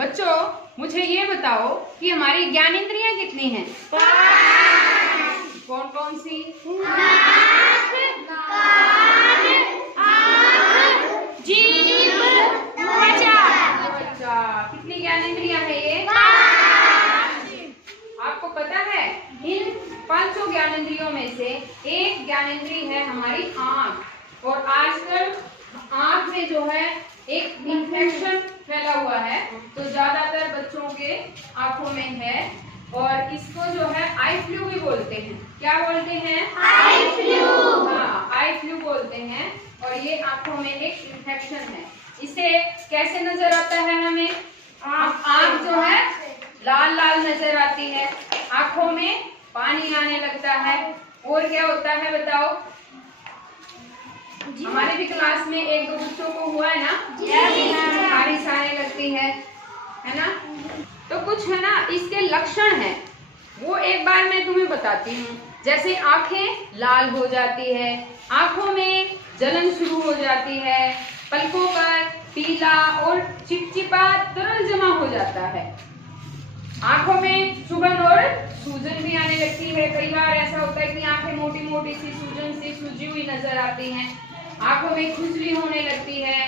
बच्चों मुझे ये बताओ कि हमारी ज्ञानेंद्रियां कितनी हैं? कौन कौन सी? नाक, कान, आँख, जीभ, त्वचा। अच्छा, कितनी ज्ञानेंद्रियां है ये? आपको पता है इन पांचों ज्ञानेंद्रियों में से एक ज्ञानेंद्रिय है हमारी आँख, और आजकल आँख में जो है एक इन्फेक्शन फैला हुआ है, तो ज्यादातर बच्चों के आंखों में है, और इसको जो है आई फ्लू भी बोलते हैं। क्या बोलते हैं? Eye flu. हाँ, आई फ्लू बोलते हैं। और ये आंखों में एक इन्फेक्शन है। इसे कैसे नजर आता है हमें? आँख जो है लाल लाल नजर आती है, आंखों में पानी आने लगता है, और क्या होता है बताओ? हमारे भी क्लास में एक दो बच्चों को हुआ है ना, बारिश आने लगती है ना? तो कुछ है ना इसके लक्षण हैं, वो एक बार मैं तुम्हें बताती हूँ। जैसे आंखें लाल हो जाती है, आंखों में जलन शुरू हो जाती है, पलकों पर पीला और चिपचिपा तरल जमा हो जाता है, आंखों में सुगंध और सूजन भी आने लगती है। कई बार ऐसा होता है कि आंखें मोटी मोटी सी सूजन सी सूजी हुई नजर आती हैं, आंखों में खुजली होने लगती है,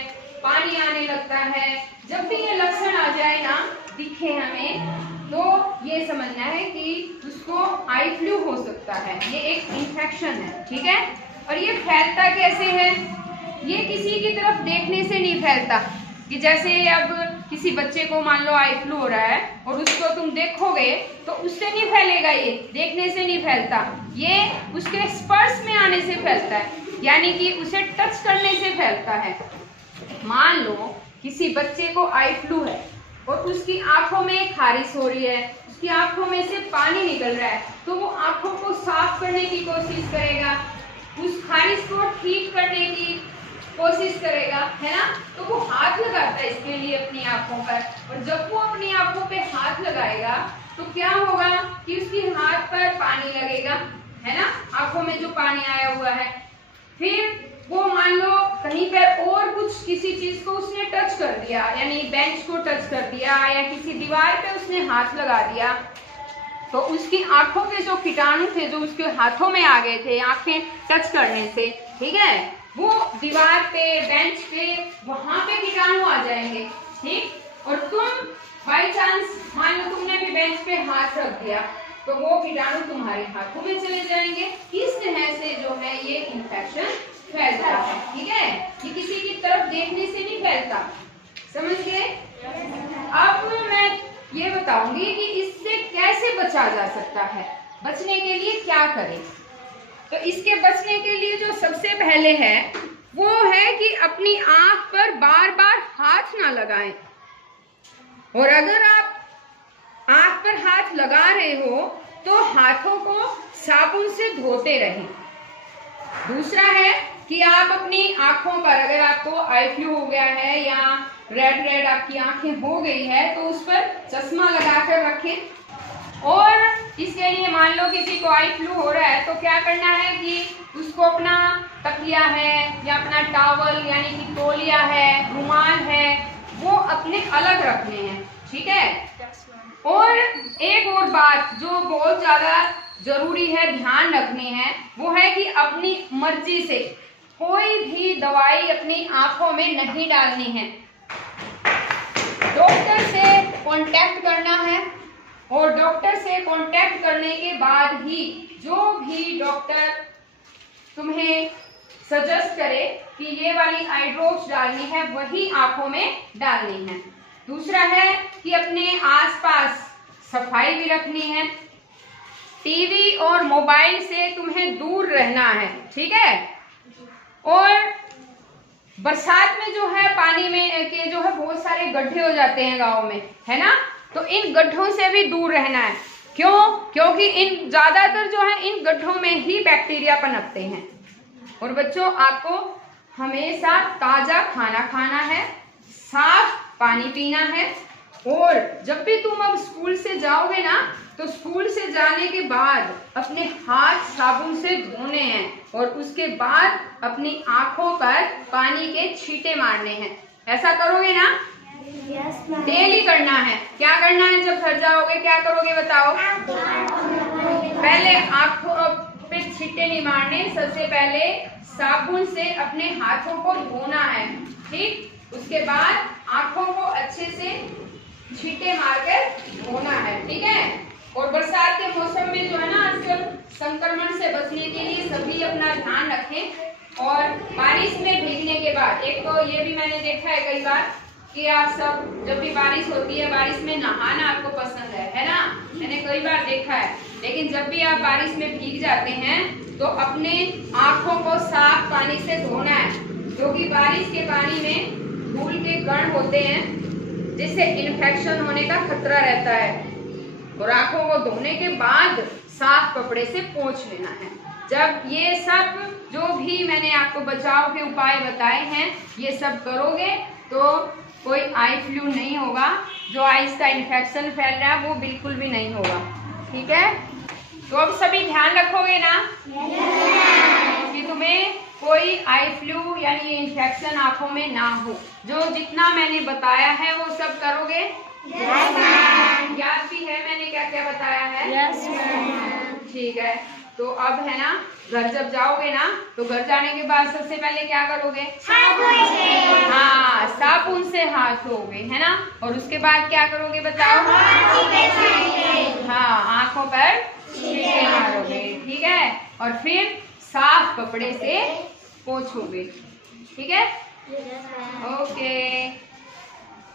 पानी आने लगता है। जब भी ये लक्षण आ जाए ना, दिखे हमें, तो ये समझना है कि उसको आई फ्लू हो सकता है, ये एक इन्फेक्शन है, ठीक है? और ये फैलता कैसे है? ये किसी की तरफ देखने से नहीं फैलता, कि जैसे अब किसी बच्चे को मान लो आई फ्लू हो रहा है और उसको तुम देखोगे तो उससे नहीं फैलेगा, ये देखने से नहीं फैलता, ये उसके स्पर्श में आने से फैलता है, यानी कि उसे टच करने से फैलता है। मान लो किसी बच्चे को आई फ्लू है और उसकी आंखों में खारिश हो रही है, उसकी आंखों में से पानी निकल रहा है, तो वो आंखों को साफ करने की कोशिश करेगा, उस खारिश को ठीक करने की कोशिश करेगा, है ना? तो वो हाथ लगाता है इसके लिए अपनी आंखों पर, और जब वो अपनी आंखों पे हाथ लगाएगा तो क्या होगा कि उसकी हाथ पर पानी लगेगा, है ना? आंखों में जो पानी आया हुआ है। फिर वो मान लो कहीं पर और कुछ किसी चीज को उसने टच कर दिया, यानी बेंच को टच कर दिया या किसी दीवार पे उसने हाथ लगा दिया, तो उसकी आंखों के जो कीटाणु थे जो उसके हाथों में आ गए थे आंखें टच करने से, ठीक है, वो दीवार पे बेंच पे वहां पे कीटाणु आ जाएंगे, ठीक? और तुम बाई चांस मान लो तुमने भी बेंच पे हाथ रख दिया, तो वो कीटाणु तुम्हारे हाथों में चले जाएंगे। इस तरह से जो है ये इन्फेक्शन फैलता है, ठीक है? ये किसी की तरफ देखने से नहीं फैलता, समझ गए? अब मैं ये बताऊंगी कि इससे कैसे बचा जा सकता है, बचने के लिए क्या करें। तो इसके बचने के लिए जो सबसे पहले है वो है कि अपनी आंख पर बार बार हाथ ना लगाएं, और अगर आप आंख पर हाथ लगा रहे हो तो हाथों को साबुन से धोते रहें। दूसरा है कि आप अपनी आंखों पर, अगर आपको आई फ्लू हो गया है या रेड रेड आपकी आंखें हो गई है, तो उस पर चश्मा लगाकर रखें। और इसके लिए मान लो किसी को आई फ्लू हो रहा है तो क्या करना है कि उसको अपना तकिया है या अपना टॉवल यानी कि तौलिया है, रुमाल है, वो अपने अलग रखने हैं, ठीक है? और एक और बात जो बहुत ज्यादा जरूरी है ध्यान रखनी है, वो है कि अपनी मर्जी से कोई भी दवाई अपनी आंखों में नहीं डालनी है, डॉक्टर से कांटेक्ट करना है, और डॉक्टर से कांटेक्ट करने के बाद ही जो भी डॉक्टर तुम्हें सजेस्ट करे कि ये वाली आई ड्रॉप्स डालनी है वही आंखों में डालनी है। दूसरा है कि अपने आसपास सफाई भी रखनी है, टीवी और मोबाइल से तुम्हें दूर रहना है, ठीक है? और बरसात में जो है पानी में के जो है बहुत सारे गड्ढे हो जाते हैं गाँव में, है ना? तो इन गड्ढों से भी दूर रहना है। क्यों? क्योंकि इन ज्यादातर जो है इन गड्ढों में ही बैक्टीरिया पनपते हैं। और बच्चों आपको हमेशा ताजा खाना खाना है, साफ पानी पीना है, और जब भी तुम अब स्कूल से जाओगे ना तो स्कूल से जाने के बाद अपने हाथ साबुन से धोने हैं, और उसके बाद अपनी आंखों पर पानी के छींटे मारने हैं। ऐसा करोगे ना? डेली करना है। क्या करना है? जब घर जाओगे क्या करोगे बताओ? पहले आंखों पे छींटे नहीं मारने, सबसे पहले साबुन से अपने हाथों को धोना है, ठीक। उसके बाद आंखों को अच्छे से छींटे मारकर धोना है, ठीक है। और बरसात के मौसम में जो है ना, आजकल संक्रमण से बचने के लिए सभी अपना ध्यान रखें। और बारिश में भीगने के बाद, एक तो ये भी मैंने देखा है कई बार कि आप सब जब भी बारिश होती है, बारिश में नहाना आपको पसंद है ना, मैंने कई बार देखा है। लेकिन जब भी आप बारिश में भीग जाते हैं तो अपने आंखों को साफ पानी से धोना है, क्योंकि बारिश के पानी में धूल के कण होते हैं जिससे इन्फेक्शन होने का खतरा रहता है। और आंखों को धोने के बाद साफ कपड़े से पोंछ लेना है। जब ये सब जो भी मैंने आपको बचाव के उपाय बताए हैं ये सब करोगे तो कोई आई फ्लू नहीं होगा, जो आइस का इन्फेक्शन फैल रहा है वो बिल्कुल भी नहीं होगा, ठीक है। तो अब सभी ध्यान रखोगे ना कि तुम्हें कोई आई फ्लू यानी इन्फेक्शन आंखों में ना हो। जो जितना मैंने बताया है वो सब करोगे? याद भी है मैंने क्या क्या बताया है? ठीक है। तो अब है ना, घर जब जाओगे ना तो घर जाने के बाद सबसे पहले क्या करोगे? हाँ, साबुन से हाथ धोगे, है ना। और उसके बाद क्या करोगे बताओ? हाँ, आंखों पर छींटे मारोगे, ठीक है। और फिर साफ कपड़े से पोंछोगे, ठीक है। ओके।